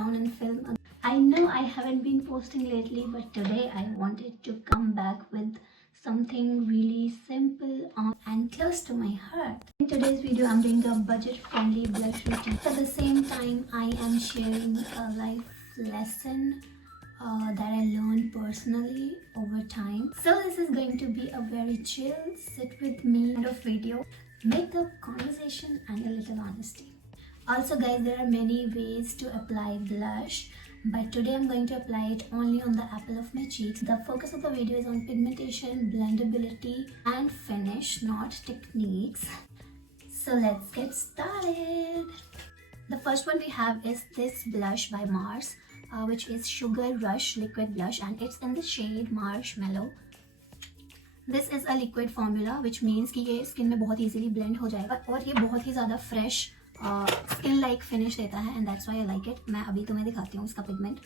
down and film. I know I haven't been posting lately, but today I wanted to come back with something really simple and close to my heart. In today's video, I'm doing a budget-friendly blush routine. At the same time, I am sharing a life lesson that I learned personally over time. So this is going to be a very chill, sit with me kind of video, makeup, conversation and a little honesty. Also guys, there are many ways to apply blush, but today I'm going to apply it only on the apple of my cheeks. The focus of the video is on pigmentation, blendability and finish, not techniques. So let's get started. The first one we have is this blush by Mars, which is Sugar Rush Liquid Blush, and it's in the shade Marshmallow. This is a liquid formula, which means कि ये skin में बहुत easily blend हो जाएगा और ये बहुत ही ज़्यादा fresh स्किन लाइक फिनिश देता है, and that's why I like it. मैं अभी तुम्हें दिखाती हूँ इसका pigment.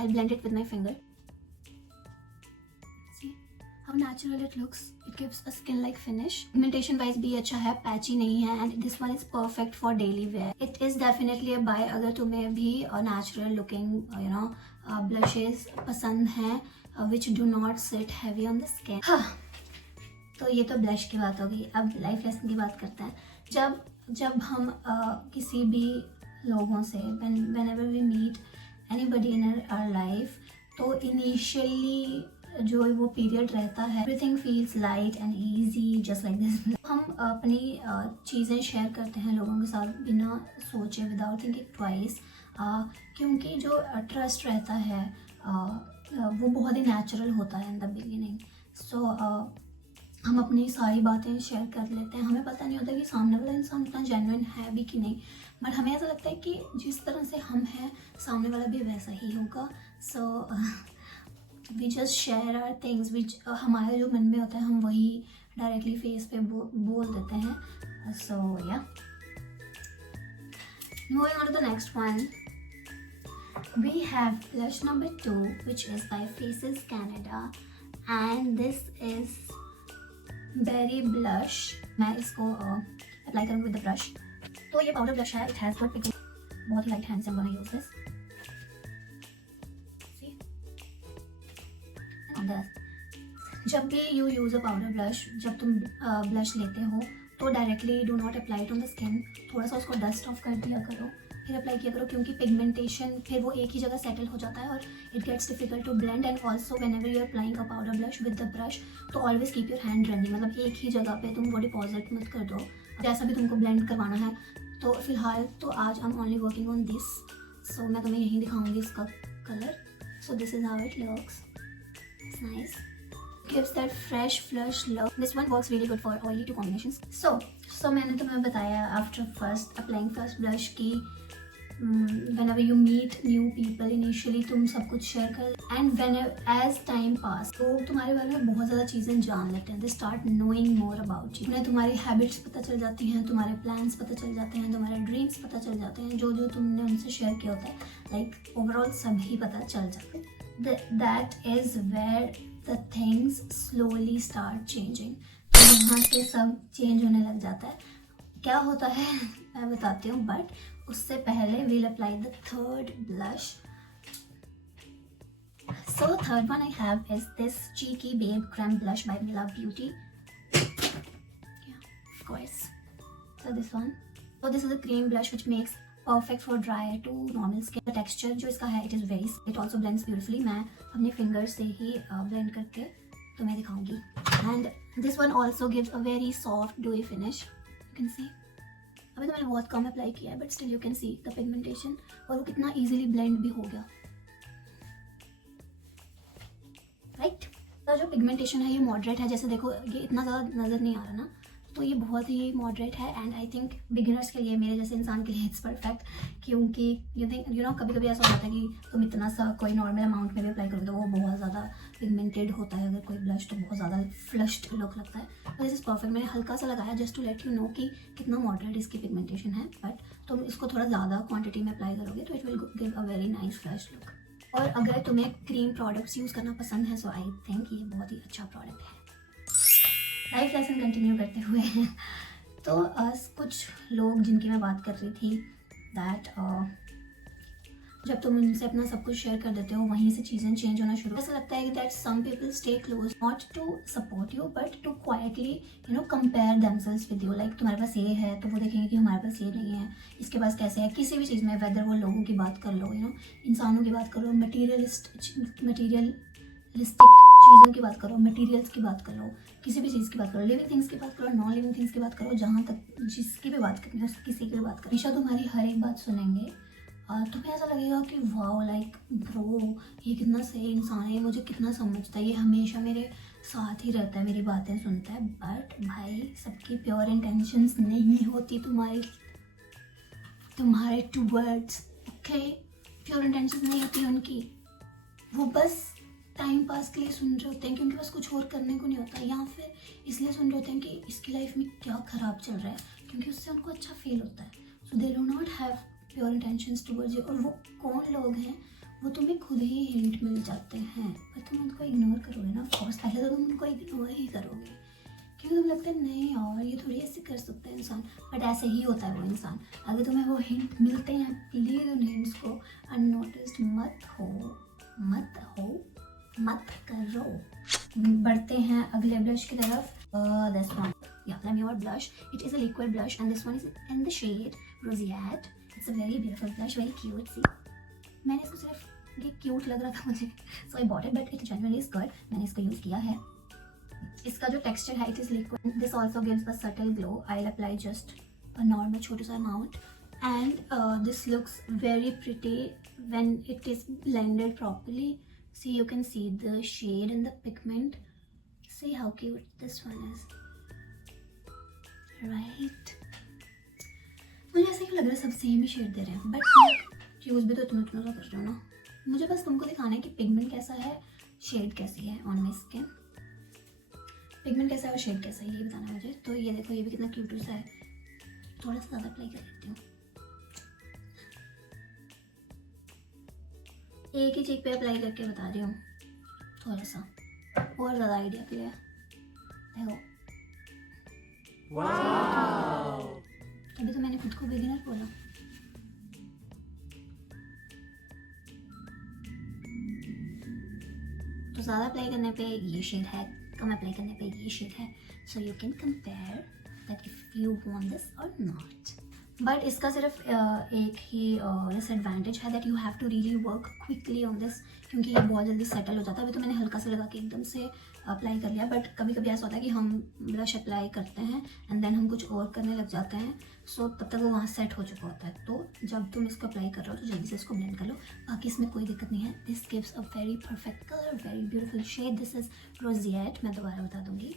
I blend it with my finger. See how natural it looks. It gives a skin like finish. Pigmentation wise भी अच्छा है, पैची नहीं है, and this one is perfect for daily wear. It is definitely a buy अगर तुम्हें भी natural looking you know blushes पसंद हैं which do not sit heavy on the skin. तो ये तो ब्लश की बात होगी. अब लाइफ लेसन की बात करते हैं. जब हम किसी भी लोगों से whenever we meet anybody in our life, तो इनिशियली जो वो पीरियड रहता है, everything feels light and easy just like this. हम अपनी चीज़ें शेयर करते हैं लोगों के साथ बिना सोचे, without thinking twice, क्योंकि जो ट्रस्ट रहता है वो बहुत ही नेचुरल होता है इन द बिगिनिंग. सो हम अपनी सारी बातें शेयर कर लेते हैं. हमें पता नहीं होता कि सामने वाला इंसान इतना जेन्युइन है भी कि नहीं, बट हमें ऐसा लगता है कि जिस तरह से हम हैं सामने वाला भी वैसा ही होगा. So we just share our things which हमारे जो मन में होता है हम वही डायरेक्टली फेस पे बोल देते हैं. So yeah moving on to the next one, we have blush number 2, which is by Faces Canada, and this is Berry Blush. मैं इसको अप्लाई करूँगी विद द ब्रश. तो ये पाउडर ब्लश है. It has good pigment. बहुत ही light hand से I'm gonna use this. See? And जब भी you use a powder blush, जब तुम ब्लश लेते हो तो directly do not apply it on the skin. थोड़ा सा उसको डस्ट ऑफ कर दिया करो, फिर अप्लाई किया करो, क्योंकि पिगमेंटेशन फिर वो एक ही जगह सेटल हो जाता है और it gets difficult to blend. And also whenever you are applying a powder blush with the brush, तो always keep your hand running. मतलब एक ही जगह पे तुम वो डिपॉजिट मत कर दो. जैसा भी तुमको ब्लेंड करवाना है. तो फिलहाल तो आज I am only working on this. So मैं तुम्हें यहीं दिखाऊंगी इसका colour. So this is how it looks. It's nice. Gives that fresh flush look. This one works really good for oily to combinations. So मैंने तुम्हें बताया after first applying first blush की whenever you meet new people, initially तुम सब कुछ share कर, and whenever as time pass, तो तुम्हारे बारे में बहुत ज़्यादा चीज़ें जान लेते हैं. They start knowing more about you. उन्हें तुम्हारी हैबिट्स पता चल जाती हैं, तुम्हारे प्लान्स पता चल जाते हैं, तुम्हारे ड्रीम्स पता चल जाते हैं, जो जो तुमने उनसे शेयर किया होता है, लाइक ओवरऑल सभी पता चल जाते हैं. That is where the things slowly start changing. तो यहाँ से सब चेंज होने लग जाता है. क्या होता है मैं बताती हूँ, बट उससे पहले we'll apply the third blush. So third one I have is this Cheeky Babe Creme Blush by Mila Beauty. Yeah, of course. So this one. So this is a cream blush which makes perfect for dry to normal skin. The texture जो इसका है, it is very. It also blends beautifully. मैं अपने fingers से ही blend करके तुम्हें दिखाऊंगी. And this one also gives a very soft dewy finish. You can see. अभी तो मैंने बहुत कम अप्लाई किया है, but still you can see the pigmentation, और वो कितना इजीली ब्लेंड भी हो गया. राइट. तो जो पिगमेंटेशन है ये मॉडरेट है. जैसे देखो ये इतना ज़्यादा नज़र नहीं आ रहा ना, तो ये बहुत ही मॉडरेट है. एंड आई थिंक बिगिनर्स के लिए, मेरे जैसे इंसान के लिए इट्स परफेक्ट, क्योंकि यू नो कभी कभी ऐसा होता है कि तुम इतना सा कोई नॉर्मल अमाउंट में भी अप्लाई करोगे तो वो बहुत ज़्यादा पिगमेंटेड होता है. अगर कोई ब्लश तो बहुत ज़्यादा फ्लश्ड लुक लगता है. तो दिस इज़ परफेक्ट. मैंने हल्का सा लगाया just to let you know कि कितना मॉडरेट इसकी पिगमेंटेशन है, बट तुम इसको थोड़ा ज़्यादा क्वान्टिटी में अप्लाई करोगे तो it will give a very nice flush look. और अगर तुम्हें क्रीम प्रोडक्ट्स यूज़ करना पसंद है, सो आई थिंक ये बहुत ही अच्छा प्रोडक्ट है. लाइफ लेसन कंटिन्यू करते हुए तो कुछ लोग जिनकी मैं बात कर रही थी दैट जब तुम उनसे अपना सब कुछ शेयर कर देते हो वहीं से चीज़ें चेंज होना शुरू, ऐसा लगता है कि that some people stay close not to support you but to quietly compare themselves with you. Like तुम्हारे पास ये है तो वो देखेंगे कि हमारे पास ये नहीं है, इसके पास कैसे है। किसी भी चीज़ में, वेदर वो लोगों की बात कर लो, इंसानों की बात करो, मटीरियलिस्टिक चीज़ों की बात करो, मटीरियल्स की बात करो, किसी भी चीज़ की बात करो, लिविंग थिंग्स की बात करो, नॉन लिविंग थिंग्स की बात करो, जहाँ तक जिसकी भी बात करनी है किसी की भी बात करो, हमेशा तुम्हारी हर एक बात सुनेंगे। तुम्हें ऐसा लगेगा कि वाओ, लाइक ब्रो, ये कितना सही इंसान है, मुझे कितना समझता है, ये हमेशा मेरे साथ ही रहता है, मेरी बातें सुनता है। बट भाई, सबकी प्योर इंटेंशंस नहीं होती तुम्हारे टूवर्ड्स, ओके? प्योर इंटेंशंस नहीं होती उनकी, वो बस टाइम पास के लिए सुन रहे होते हैं, क्योंकि बस कुछ और करने को नहीं होता, या फिर इसलिए सुन रहे होते हैं कि इसकी लाइफ में क्या ख़राब चल रहा है, क्योंकि उससे उनको अच्छा फील होता है। So they do not have pure intentions towards you. और वो कौन लोग हैं, वो तुम्हें खुद ही हिंट मिल जाते हैं, पर तुम उनको इग्नोर करोगे ना। ऑफकोर्स पहले तो तुम उनको इग्नोर ही करोगे, क्योंकि तुम्हें लगता है नहीं यार, ये थोड़ी ऐसे कर सकता है इंसान, बट ऐसे ही होता है वो इंसान। अगर तुम्हें वो हिंट मिलते हैं, प्लीज़ उन हिंट्स को अननोटिस्ड मत करो। बढ़ते हैं अगले ब्लश की तरफ। This one, yeah, let me your blush. It is a liquid blush and this one is in the shade Roseate. It's a very beautiful blush, very cute. See, मैंने इसको सिर्फ ये क्यूट लग रहा था मुझे, so I bought it, but it genuinely is good. मैंने इसको यूज़ किया है। इसका जो टेक्सचर है, it is liquid. This also gives a subtle glow. I'll apply just a normal छोटा सा amount, and this looks very pretty when it is blended properly. See, you can see the shade and the pigment. See how cute this one is, right? मुझे ऐसा क्यों लग रहा है सब same ही shade दे रहे हैं, बट यूज़ भी तो तुम इतना कर रहे हो ना। मुझे बस तुमको दिखाना है कि पिगमेंट कैसा है, शेड कैसी है ऑन माई स्किन। पिगमेंट कैसा है और शेड कैसा है, ये बताना है मुझे। तो ये देखो, ये भी कितना क्यूट सा है। थोड़ा सा ज़्यादा अप्लाई कर देती हूँ, एक ही चीक पे अप्लाई करके बता रही हूँ, थोड़ा सा और ज़्यादा आइडिया के लिए। देखो, तभी तो मैंने खुद को बिगिनर बोला। तो ज़्यादा अप्लाई करने पे ये शेड है, कम अप्लाई करने पे ये शेड है। So you can compare that if you want this or not. But इसका सिर्फ एक ही डिसएडवांटेज है that you have to really work quickly on this, क्योंकि ये बहुत जल्दी सेटल हो जाता है। अभी तो मैंने हल्का सा लगा के एकदम से अप्लाई कर लिया, बट कभी कभी ऐसा होता है कि हम ब्लश अप्लाई करते हैं एंड देन हम कुछ और करने लग जाते हैं, सो तब तक वो वहाँ सेट हो चुका होता है। तो जब तुम इसको अप्लाई कर रहे हो तो जल्दी से इसको ब्लेंड कर लो, बाकी इसमें कोई दिक्कत नहीं है। This gives a very perfect colour, very beautiful shade. This is roseate, मैं दोबारा बता दूंगी।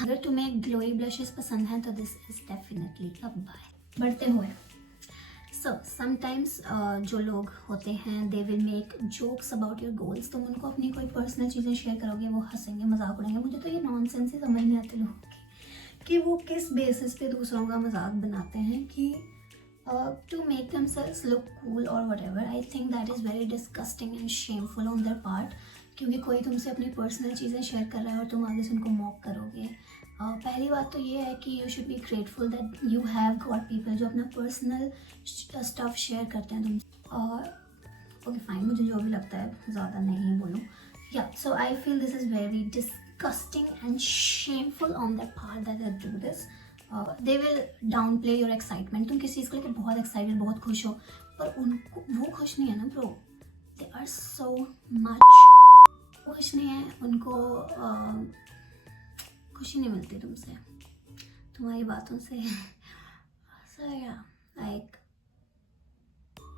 अगर तुम्हें ग्लोई ब्लशेस पसंद हैं तो this is definitely a buy. बढ़ते हुए, सो समटाइम्स जो लोग होते हैं they will make jokes about your goals. तुम उनको अपनी कोई पर्सनल चीज़ें शेयर करोगे, वो हंसेंगे, मजाक उड़ाएंगे। मुझे तो ये नॉनसेंस ही समझ नहीं आते लोगों की कि वो किस बेसिस पे दूसरों का मजाक बनाते हैं कि to make themselves look cool और whatever. I think that is very disgusting and shameful on their part, क्योंकि कोई तुमसे अपनी पर्सनल चीज़ें शेयर कर रहा है और तुम आगे से उनको मॉक करोगे। पहली बात तो ये है कि you should be grateful that you have got people जो अपना पर्सनल स्टफ शेयर करते हैं तुमसे। ओके फाइन, मुझे जो भी लगता है ज़्यादा नहीं बोलूँ। या so I feel this is very disgusting and shameful on that part that they do this. They will downplay your excitement. तुम किसी चीज़ को लेकर बहुत एक्साइटेड, बहुत खुश हो, पर उनको वो खुश नहीं है ना bro. They are so much खुश नहीं है, उनको खुशी नहीं मिलती तुमसे, तुम्हारी बातों से। So yeah, like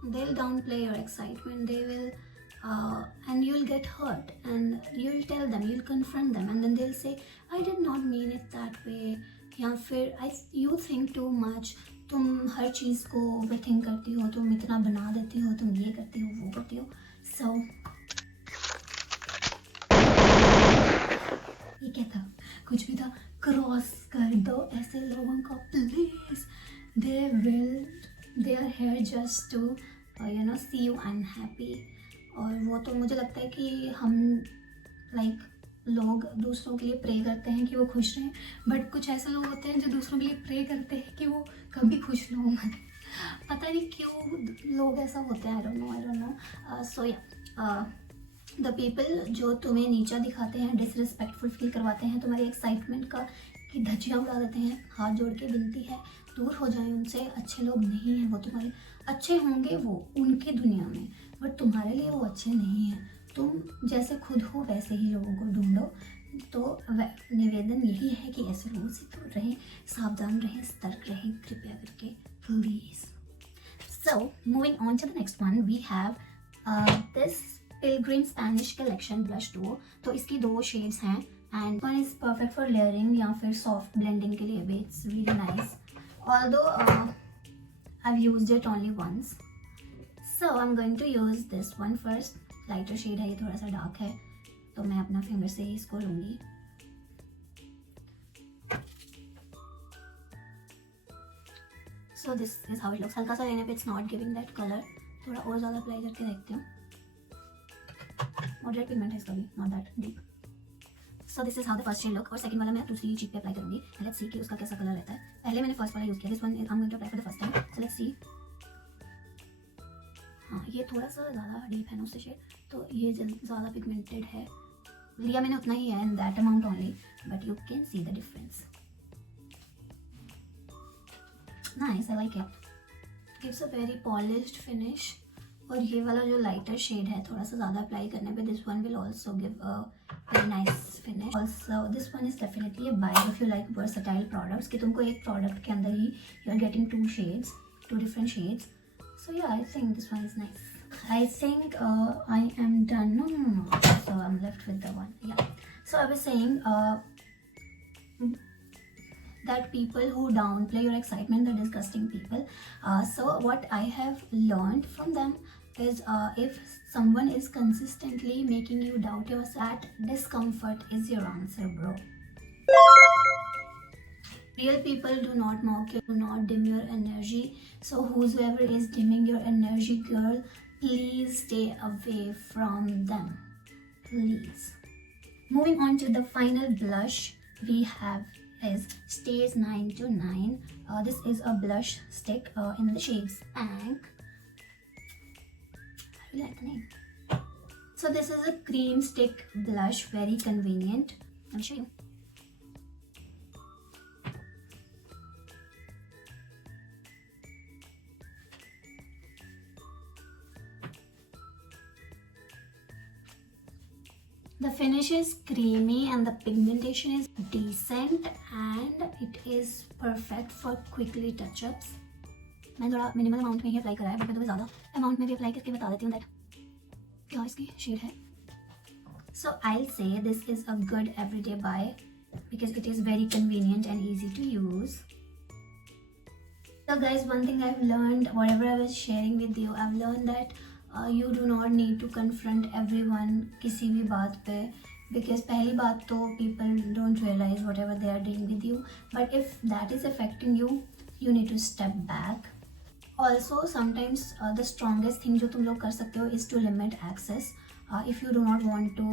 they'll downplay your excitement, they will and you'll get hurt and you'll tell them, you'll confront them and then they'll say I did not mean it that way, या फिर you think too much, तुम हर चीज़ को overthink करती हो, तुम इतना बना देती हो, तुम ये करती हो, वो करती हो। So ये क्या था, कुछ भी था, क्रॉस कर दो ऐसे लोगों को please. They are here just to see you unhappy. और वो तो मुझे लगता है कि हम लाइक लोग दूसरों के लिए प्रे करते हैं कि वो खुश रहें, बट कुछ ऐसे लोग होते हैं जो दूसरों के लिए प्रे करते हैं कि वो कभी खुश ना हो मत। पता नहीं क्यों लोग ऐसा होते हैं, आई डोंट नो। सो या द पीपल जो तुम्हें नीचा दिखाते हैं, डिसरिस्पेक्टफुल फील करवाते हैं, तुम्हारी एक्साइटमेंट का कि धज्जियाँ उड़ा देते हैं, हाथ जोड़ के विनती है दूर हो जाए उनसे। अच्छे लोग नहीं हैं वो, तुम्हारे अच्छे होंगे वो उनकी दुनिया में, बट तुम्हारे लिए वो अच्छे नहीं हैं। तुम जैसे खुद हो वैसे ही लोगों को ढूंढो। तो निवेदन यही है कि ऐसे लोगों से दूर रहें, सावधान रहें, सतर्क रहें, कृपया करके, please. So moving on to the next one, we have this Pilgrim Spanish Collection Blush Duo। तो इसकी 2 शेड्स हैं and one is perfect for layering या फिर soft blending के लिए भी, it's really nice। Although I've used it only once, so I'm going to use this one first। Lighter shade है, ये थोड़ा सा डार्क है, तो मैं अपना फिंगर से ही इसको लूँगी। सो this is how it looks. हल्का सा लेने पे it's not giving that colour, थोड़ा और ज़्यादा अप्लाई करके देखती हूँ। मॉडरेट पिगमेंट है इसका भी, not that deep. So this is how the first shade look. और सेकंड वाला मैं दूसरी चीज़ पे अप्लाई करूँगी, लेट्स सी कि उसका कैसा कलर रहता है। पहले मैंने फर्स्ट वाला यूज़ किया, this one I am going to apply for the first time, so let's see. हाँ, ये थोड़ा सा ज़्यादा डीप है ना उससे शेड, तो ये ज़्यादा पिगमेंटेड है। लिया मैंने उतना ही है, in that amount only, but you can see the difference. Nice, I like it, gives a very polished finish. और ये वाला जो लाइटर शेड है, थोड़ा सा ज़्यादा अप्लाई करने पे this one will also give a very nice finish. Also this one is definitely a buy if you like versatile products, कि तुमको एक प्रोडक्ट के अंदर ही you are getting 2 shades, 2 different shades. So yeah, I think this one is nice. I think I am done. No. So I'm left with the one. Yeah. So I was saying that people who downplay your excitement, the disgusting people. So what I have learned from them is if someone is consistently making you doubt yourself, that discomfort is your answer, bro. Real people do not mock you, do not dim your energy. So whosoever is dimming your energy, girl, please stay away from them. Please. Moving on to the final blush we have is Stays 929. This is a blush stick in the shades Pink. I really like the name. So this is a cream stick blush, very convenient. Let me show you. The finish is creamy and the pigmentation is decent and it is perfect for quickly touch-ups। मैंने थोड़ा minimal amount में ही apply करा है, but मैं तुम्हें ज़्यादा amount में भी अप्लाई करके बता देती हूँ दैट क्या इसकी शेड है। So I'll say this is a good everyday buy because it is very convenient and easy to use। So guys, one thing I've learned, whatever I was sharing with you, I've learned that you do not need to confront everyone किसी भी बात पे, because पहली बात तो people don't realize whatever they are doing with you, but if that is affecting you, you need to step back। Also sometimes the strongest thing जो तुम लोग कर सकते हो is to limit access। if you do not want to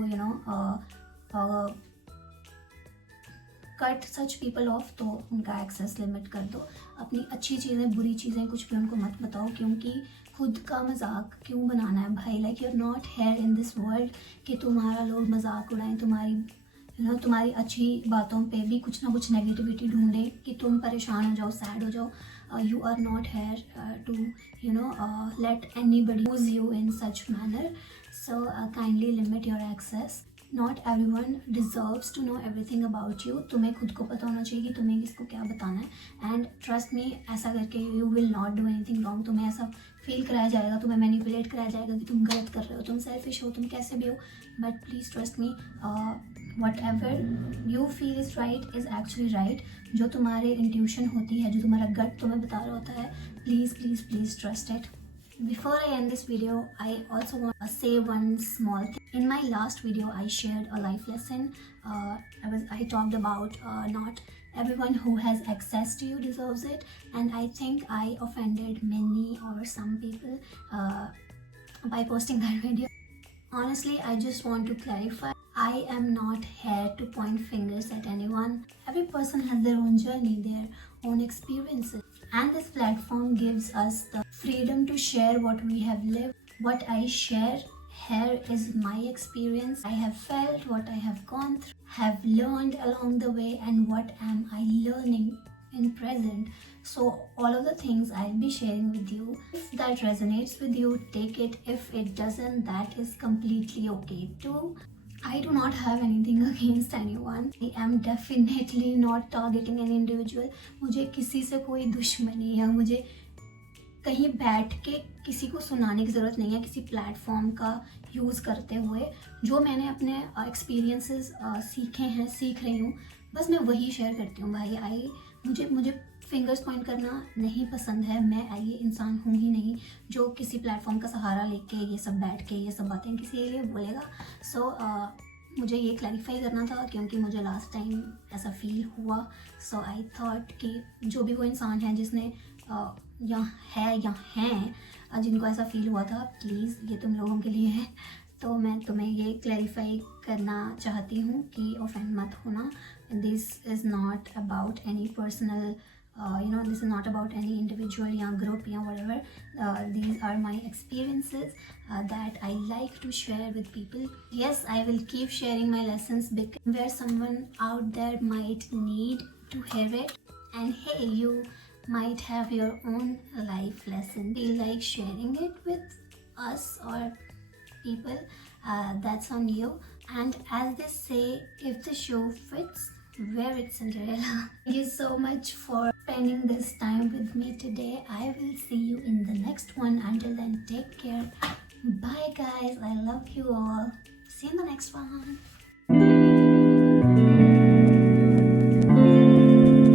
cut such people of, तो उनका access limit कर दो। अपनी अच्छी चीज़ें, बुरी चीज़ें कुछ भी उनको मत बताओ, क्योंकि खुद का मजाक क्यों बनाना है भाई। Like you are not here in this world कि तुम्हारा लोग मजाक उड़ाएं, तुम्हारी अच्छी बातों पे भी कुछ ना कुछ नेगेटिविटी ढूंढे कि तुम परेशान हो जाओ, सैड हो जाओ। You are not here to let anybody use you in such manner. So kindly limit your access. Not everyone deserves to know everything about you. तुम्हें खुद को पता होना चाहिए कि तुम्हें किसको क्या बताना है। एंड ट्रस्ट मी, ऐसा करके you will not do anything wrong. तुम्हें ऐसा फील कराया जाएगा, तुम्हें मैनिपुलेट कराया जाएगा कि तुम गलत कर रहे हो, तुम सेल्फिश हो, तुम कैसे भी हो, but please trust me, what ever you feel is right is actually right. जो तुम्हारे इंट्यूशन होती है, जो तुम्हारा गट तुम्हें बता रहा होता है, please please please trust it. Before I end this video, I also want to say one small thing. In my last video, I shared a life lesson. I talked about not everyone who has access to you deserves it, and I think I offended many or some people by posting that video. Honestly, I just want to clarify. I am not here to point fingers at anyone. Every person has their own journey, their own experiences. And this platform gives us the freedom to share what we have lived. What I share here is my experience. I have felt, what I have gone through, have learned along the way, and what am I learning in present. So all of the things I'll be sharing with you. If that resonates with you, take it. If it doesn't, that is completely okay too. I do not have anything against anyone. I am definitely not targeting an individual. मुझे किसी से कोई दुश्मनी या मुझे कहीं बैठ के किसी को सुनाने की ज़रूरत नहीं है किसी प्लेटफॉर्म का यूज़ करते हुए। जो मैंने अपने एक्सपीरियंसेस सीखे हैं, सीख रही हूँ, बस मैं वही शेयर करती हूँ भाई। मुझे फिंगर्स पॉइंट करना नहीं पसंद है। मैं ये इंसान हूँ ही नहीं जो किसी प्लेटफॉर्म का सहारा लेके ये सब बैठ के ये सब बातें किसी के लिए बोलेगा। सो मुझे ये क्लैरिफाई करना था क्योंकि मुझे लास्ट टाइम ऐसा फील हुआ। सो आई थॉट कि जो भी वो इंसान है जिसने या है या हैं जिनको ऐसा फील हुआ था, प्लीज़ ये तुम लोगों के लिए है। तो मैं तुम्हें ये क्लैरिफाई करना चाहती हूँ कि ऑफेंड मत होना। This is not about any personal this is not about any individual या group या whatever. These are my experiences that I like to share with people. Yes, I will keep sharing my lessons because where someone out there might need to hear it, and hey, you might have your own life lesson. Feel like sharing it with us or people, that's on you. And as they say, if the shoe fits, wear it, Cinderella. Thank you so much for spending this time with me today. I will see you in the next one. Until then, take care. Bye guys. I love you all. See you in the next one.